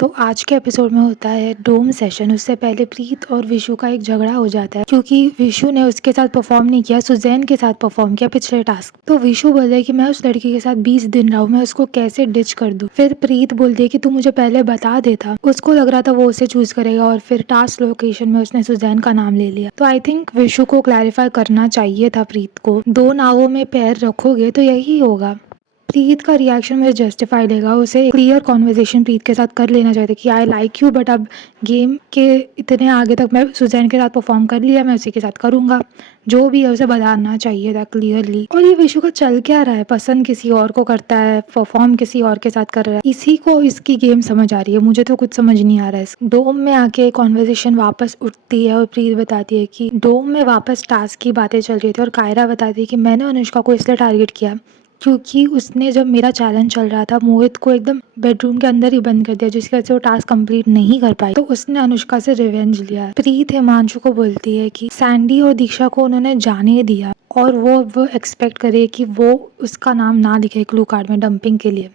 तो आज के एपिसोड में होता है डोम सेशन। उससे पहले प्रीत और विशु का एक झगड़ा हो जाता है क्योंकि विशु ने उसके साथ परफॉर्म नहीं किया, सुजैन के साथ परफॉर्म किया पिछले टास्क। तो विशु बोल रहा है कि मैं उस लड़की के साथ 20 दिन रहा हूँ, मैं उसको कैसे डिच कर दूं। फिर प्रीत बोलती है कि तू मुझे पहले बता देता। उसको लग रहा था वो उसे चूज करेगा और फिर टास्क लोकेशन में उसने सुजैन का नाम ले लिया। तो आई थिंक विशु को क्लैरिफाई करना चाहिए था प्रीत को। दो नावों में पैर रखोगे तो यही होगा। प्रीत का रिएक्शन मुझे जस्टिफाई लेगा। उसे क्लियर कॉन्वर्जेशन प्रीत के साथ कर लेना चाहिए कि आई लाइक यू, बट अब गेम के इतने आगे तक मैं सुजैन के साथ परफॉर्म कर लिया, मैं उसी के साथ करूंगा। जो भी है उसे बताना चाहिए था क्लियरली। और ये विशु का चल क्या रहा है, पसंद किसी और को करता है, परफॉर्म किसी और के साथ कर रहा है। इसी को इसकी गेम समझ आ रही है, मुझे तो कुछ समझ नहीं आ रहा है। डोम में आके कॉन्वर्जेशन वापस उठती है और प्रीत बताती है कि डोम में वापस टास्क की बातें चल रही थी और कायरा बताती है कि मैंने अनुष्का को इसलिए टारगेट किया क्योंकि उसने जब मेरा चैलेंज चल रहा था मोहित को एकदम बेडरूम के अंदर ही बंद कर दिया, जिसकी वजह से वो टास्क कंप्लीट नहीं कर पाई। तो उसने अनुष्का से रिवेंज लिया है। प्रीत हिमांशु को बोलती है कि सैंडी और दीक्षा को उन्होंने जाने दिया और वो एक्सपेक्ट करे कि वो उसका नाम ना लिखे क्लू कार्ड में डंपिंग के लिए।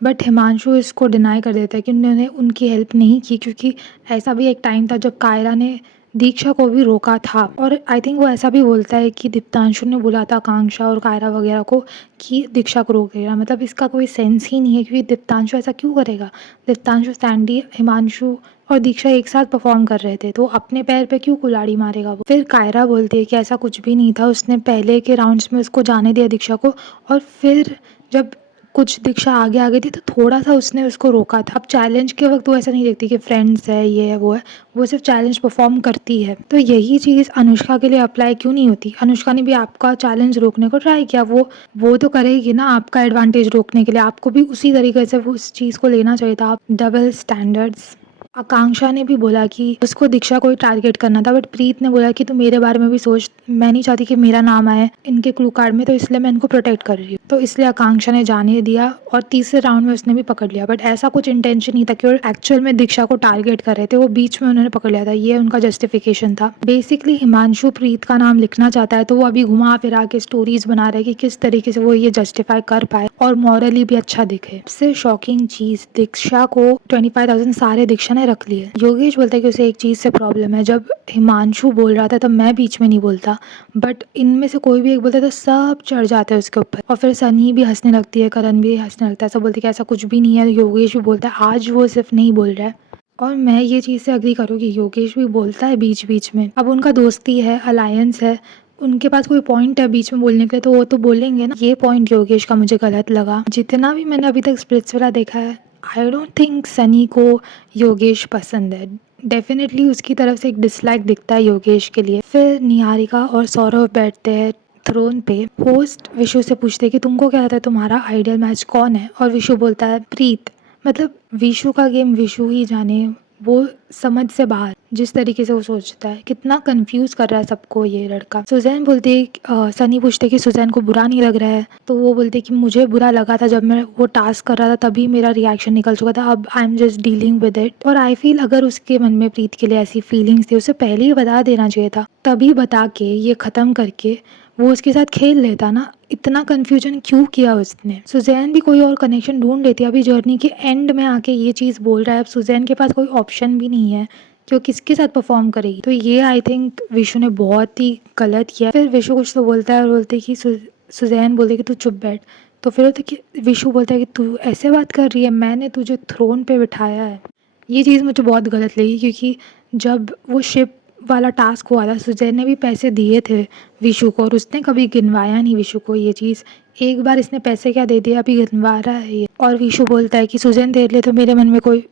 बट हिमांशु इसको डिनाई कर देता है कि उन्होंने उनकी हेल्प नहीं की, क्योंकि ऐसा भी एक टाइम था जब कायरा ने दीक्षा को भी रोका था। और आई थिंक वो ऐसा भी बोलता है कि दीप्तांशु ने बोला था आकांक्षा और कायरा वगैरह को कि दीक्षा को रोकेगा। मतलब इसका कोई सेंस ही नहीं है, क्योंकि दीप्तांशु ऐसा क्यों करेगा। दीप्तांशु, सैंडी, हिमांशु और दीक्षा एक साथ परफॉर्म कर रहे थे, तो अपने पैर पे क्यों कुल्हाड़ी मारेगा वो। फिर कायरा बोलती है कि ऐसा कुछ भी नहीं था, उसने पहले के राउंड्स में उसको जाने दिया दीक्षा को, और फिर जब कुछ दीक्षा आगे आ गई थी तो थोड़ा सा उसने उसको रोका था। अब चैलेंज के वक्त वो ऐसा नहीं देखती कि फ्रेंड्स है, ये है, वो है, वो सिर्फ चैलेंज परफॉर्म करती है। तो यही चीज़ अनुष्का के लिए अप्लाई क्यों नहीं होती। अनुष्का ने भी आपका चैलेंज रोकने को ट्राई किया, वो तो करेगी ना आपका एडवांटेज रोकने के लिए। आपको भी उसी तरीके से उस चीज़ को लेना चाहिए था। आप डबल स्टैंडर्ड्स। आकांक्षा ने भी बोला कि उसको दीक्षा को ही टारगेट करना था, बट प्रीत ने बोला कि तू मेरे बारे में भी सोच, मैं नहीं चाहती कि मेरा नाम आए इनके क्लू कार्ड में, तो इसलिए मैं इनको प्रोटेक्ट कर रही हूँ। तो इसलिए आकांक्षा ने जाने दिया और तीसरे राउंड में उसने भी पकड़ लिया। बट ऐसा कुछ इंटेंशन नहीं था कि वो एक्चुअल में दीक्षा को टारगेट कर रहे थे, वो बीच में उन्होंने पकड़ लिया था, ये उनका जस्टिफिकेशन था। बेसिकली हिमांशु प्रीत का नाम लिखना चाहता है, तो वो अभी घुमा फिरा के स्टोरीज बना रहे हैं कि किस तरीके से वो ये जस्टिफाई कर पाए और मॉरली भी अच्छा दिखे। सबसे शॉकिंग चीज, दीक्षा को 25,000 सारे दीक्षा ने रख लिए। योगेश बोलता है कि उसे एक चीज से प्रॉब्लम है, जब हिमांशु बोल रहा था तब मैं बीच में नहीं बोलता, बट इनमें से कोई भी एक बोलता है तो सब चढ़ जाते हैं उसके ऊपर। और फिर सनी भी हंसने लगती है, करण भी हंसने लगता है, सब बोलते हैं कि ऐसा कुछ भी नहीं है। योगेश भी बोलता है आज वो सिर्फ नहीं बोल रहा है, और मैं ये चीज़ से अग्री करूँगी। योगेश भी बोलता है बीच बीच में, अब उनका दोस्ती है, अलायंस है, उनके पास कोई पॉइंट है बीच में बोलने के लिए तो वो तो बोलेंगे ना। ये पॉइंट योगेश का मुझे गलत लगा। जितना भी मैंने अभी तक स्प्लिट्सविला देखा है, आई डोंट थिंक सनी को योगेश पसंद है। डेफिनेटली उसकी तरफ से एक डिसलाइक दिखता है योगेश के लिए। फिर निहारिका और सौरभ बैठते हैं थ्रोन पे। होस्ट विशु से पूछते हैं कि तुमको क्या लगता है तुम्हारा आइडियल मैच कौन है, और विशु बोलता है प्रीत। मतलब विशु का गेम विशु ही जाने, वो समझ से बाहर जिस तरीके से वो सोचता है, कितना कंफ्यूज कर रहा है सबको ये लड़का। सुजैन बोलती है, सनी पूछते कि सुजैन को बुरा नहीं लग रहा है, तो वो बोलते कि मुझे बुरा लगा था जब मैं वो टास्क कर रहा था, तभी मेरा रिएक्शन निकल चुका था, अब I am just dealing with it. और आई फील अगर उसके मन में प्रीत के लिए ऐसी फीलिंग्स थी उसे पहले ही बता देना चाहिए था, तभी बता के ये खत्म करके वो उसके साथ खेल लेता ना। इतना कंफ्यूजन क्यों किया उसने। सुजैन भी कोई और कनेक्शन ढूंढ लेती। अभी जर्नी के एंड में आके ये चीज़ बोल रहा है, अब सुजैन के पास कोई ऑप्शन भी नहीं है कि वो किसके साथ परफॉर्म करेगी। तो ये आई थिंक विशु ने बहुत ही गलत किया। फिर विशु कुछ तो बोलता है और बोलते है कि सुजैन बोलते कि तू चुप बैठ। तो फिर होता कि विशु बोलता है कि तू ऐसे बात कर रही है, मैंने तुझे थ्रोन पे बिठाया है। ये चीज़ मुझे बहुत गलत लगी, क्योंकि जब वो शिप वाला टास्क हुआ था सुजैन ने भी पैसे दिए थे विशु को, और उसने कभी गिनवाया नहीं विशु को। ये चीज़ एक बार इसने पैसे क्या दे दिया, अभी गिनवा रहा है ये। और विशु बोलता है कि सुजैन तेरे लिए तो मेरे मन में कोई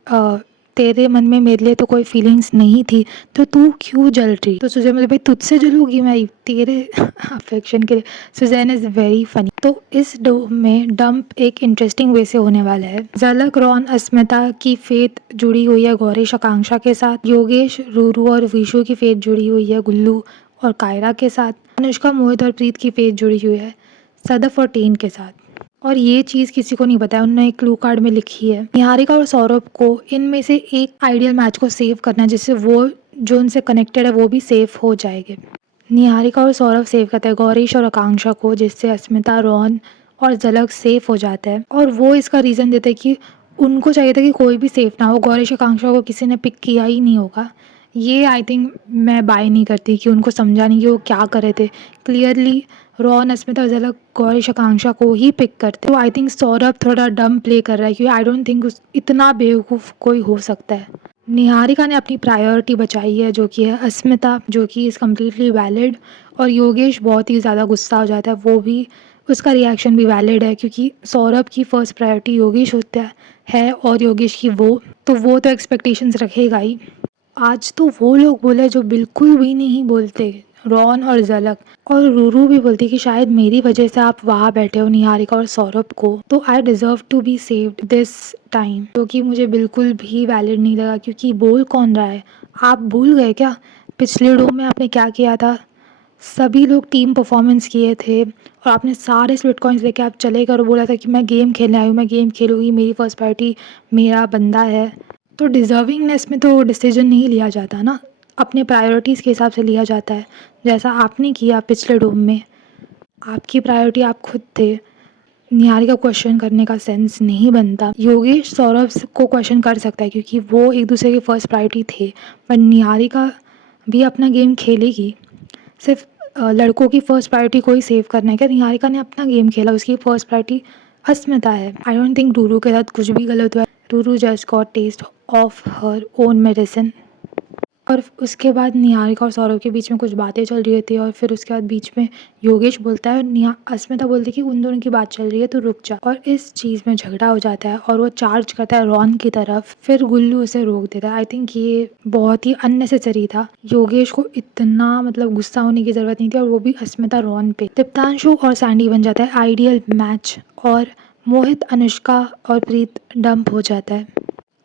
तेरे मन में मेरे लिए तो कोई फीलिंग्स नहीं थी, तो तू क्यों जल रही। तो सुजैन बोलती भाई तुझसे जलूंगी मैं तेरे अफेक्शन के लिए। Suzanne is very funny. तो इस डोम में डंप एक इंटरेस्टिंग वे से होने वाला है। झलक, रॉन, अस्मिता की फेथ जुड़ी हुई है गौरीश आकांक्षा के साथ। योगेश, रूरू और विशु की फेथ जुड़ी हुई है गुल्लू और कायरा के साथ। अनुष्का, मोहित और प्रीत की फेथ जुड़ी हुई है सदफ और टेन के साथ। और ये चीज़ किसी को नहीं बताया, उन्होंने एक क्लू कार्ड में लिखी है। निहारिका और सौरभ को इनमें से एक आइडियल मैच को सेव करना है, जिससे वो जो उनसे कनेक्टेड है वो भी सेफ हो जाएंगे। निहारिका और सौरभ सेव करते हैं गौरीश और आकांक्षा को, जिससे अस्मिता, रॉन और झलक सेफ हो जाता है। और वो इसका रीज़न देते हैं कि उनको चाहिए था कि कोई भी सेफ ना हो, गौरीश आकांक्षा को किसी ने पिक किया ही नहीं होगा। ये आई थिंक मैं बाय नहीं करती कि उनको समझा नहीं कि वो क्या कर रहे थे। क्लियरली रॉन, अस्मिता, झलक गौरीश आकांक्षा को ही पिक करते। तो आई थिंक सौरभ थोड़ा डम प्ले कर रहा है, क्योंकि आई डोंट थिंक उस इतना बेवकूफ़ कोई हो सकता है। निहारिका ने अपनी प्रायोरिटी बचाई है, जो कि है अस्मिता, जो कि इज़ कम्प्लीटली वैलिड। और योगेश बहुत ही ज़्यादा गुस्सा हो जाता है, वो भी, उसका रिएक्शन भी वैलिड है, क्योंकि सौरभ की फ़र्स्ट प्रायोरिटी योगेश होता है और योगेश की वो तो एक्सपेक्टेशंस रखेगा ही। आज तो वो लोग बोले जो बिल्कुल भी नहीं बोलते, रॉन और झलक। और रूरू भी बोलती कि शायद मेरी वजह से आप वहाँ बैठे हो निहारिका और सौरभ को, तो I deserve to be saved this time, जो कि मुझे बिल्कुल भी वैलिड नहीं लगा। क्योंकि बोल कौन रहा है? आप भूल गए क्या पिछले डो में आपने क्या किया था? सभी लोग टीम परफॉर्मेंस किए थे और आपने सारे स्प्लिट कॉइन्स लेके आप चले गए और बोला था कि मैं गेम खेलने आई हूँ, मैं गेम खेलूँगी, मेरी फर्स्ट प्रायोरिटी मेरा बंदा है। तो डिज़र्विंगनेस में तो डिसीजन नहीं लिया जाता ना, अपने प्रायोरिटीज़ के हिसाब से लिया जाता है, जैसा आपने किया पिछले डोम में। आपकी प्रायोरिटी आप खुद थे। निहारिका को क्वेश्चन करने का सेंस नहीं बनता। योगेश सौरभ को क्वेश्चन कर सकता है क्योंकि वो एक दूसरे के फर्स्ट प्रायोरिटी थे, पर निहारिका भी अपना गेम खेलेगी। सिर्फ लड़कों की फर्स्ट प्रायोरिटी को ही सेव करना है क्या? निहारिका ने अपना गेम खेला, उसकी फर्स्ट प्रायोरिटी अस्मिता है। आई डोंट थिंक रूरू के साथ कुछ भी गलत हुआ है। Ruru just got taste of her own medicine. और उसके बाद निहारिका और सौरभ के बीच में कुछ बातें चल रही होती है और फिर उसके बाद बीच में योगेश बोलता है और अस्मिता बोलती है कि उन दोनों की बात चल रही है तो रुक जा, और इस चीज़ में झगड़ा हो जाता है और वो चार्ज करता है रॉन की तरफ। फिर गुल्लू उसे रोक देता है। आई थिंक ये बहुत ही अननेसेसरी था। योगेश को इतना मतलब गुस्सा होने की ज़रूरत नहीं थी, और वो भी अस्मिता रॉन पे। दीप्तांशु और सैंडी बन जाता है आइडियल मैच, और मोहित, अनुष्का और प्रीत डंप हो जाता है।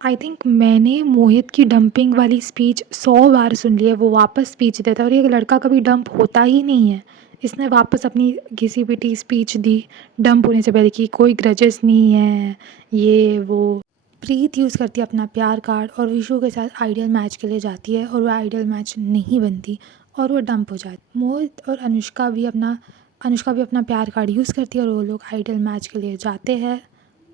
आई थिंक मैंने मोहित की डंपिंग वाली स्पीच 100 बार सुन ली है। वो वापस स्पीच देता है और ये लड़का कभी डंप होता ही नहीं है। इसने वापस अपनी घिसी पिटी स्पीच दी डंप होने से पहले कि कोई ग्रजेस नहीं है, ये वो। प्रीत यूज़ करती है अपना प्यार कार्ड और विशु के साथ आइडियल मैच के लिए जाती है और वो आइडियल मैच नहीं बनती और वो डंप हो जाती। मोहित और अनुष्का भी अपना प्यार कार्ड यूज़ करती है और वो लोग आइडियल मैच के लिए जाते हैं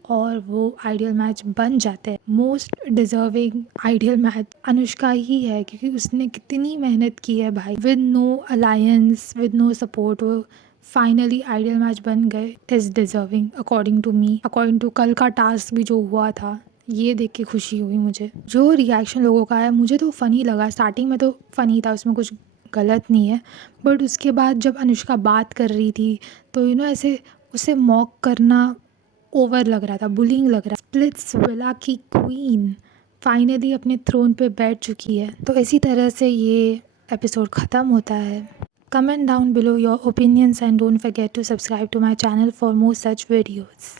और वो आइडियल मैच बन जाते हैं। Most deserving ideal match Anushka ही है, क्योंकि उसने कितनी मेहनत की है भाई। With no alliance, with no support, वो फाइनली आइडियल मैच बन गए। Is deserving according to me. According to कल का टास्क भी जो हुआ था, ये देख के खुशी हुई मुझे। जो रिएक्शन लोगों का है मुझे तो फ़नी लगा। स्टार्टिंग में तो फ़नी था, उसमें कुछ गलत नहीं है, बट उसके बाद जब अनुष्का बात कर रही थी तो ऐसे उसे मॉक करना ओवर लग रहा था, बुलिंग लग रहा। स्प्लिट्स विला की क्वीन फाइनली अपने थ्रोन पे बैठ चुकी है। तो इसी तरह से ये एपिसोड ख़त्म होता है। Comment down below your opinions and don't forget to subscribe to my channel for more such videos.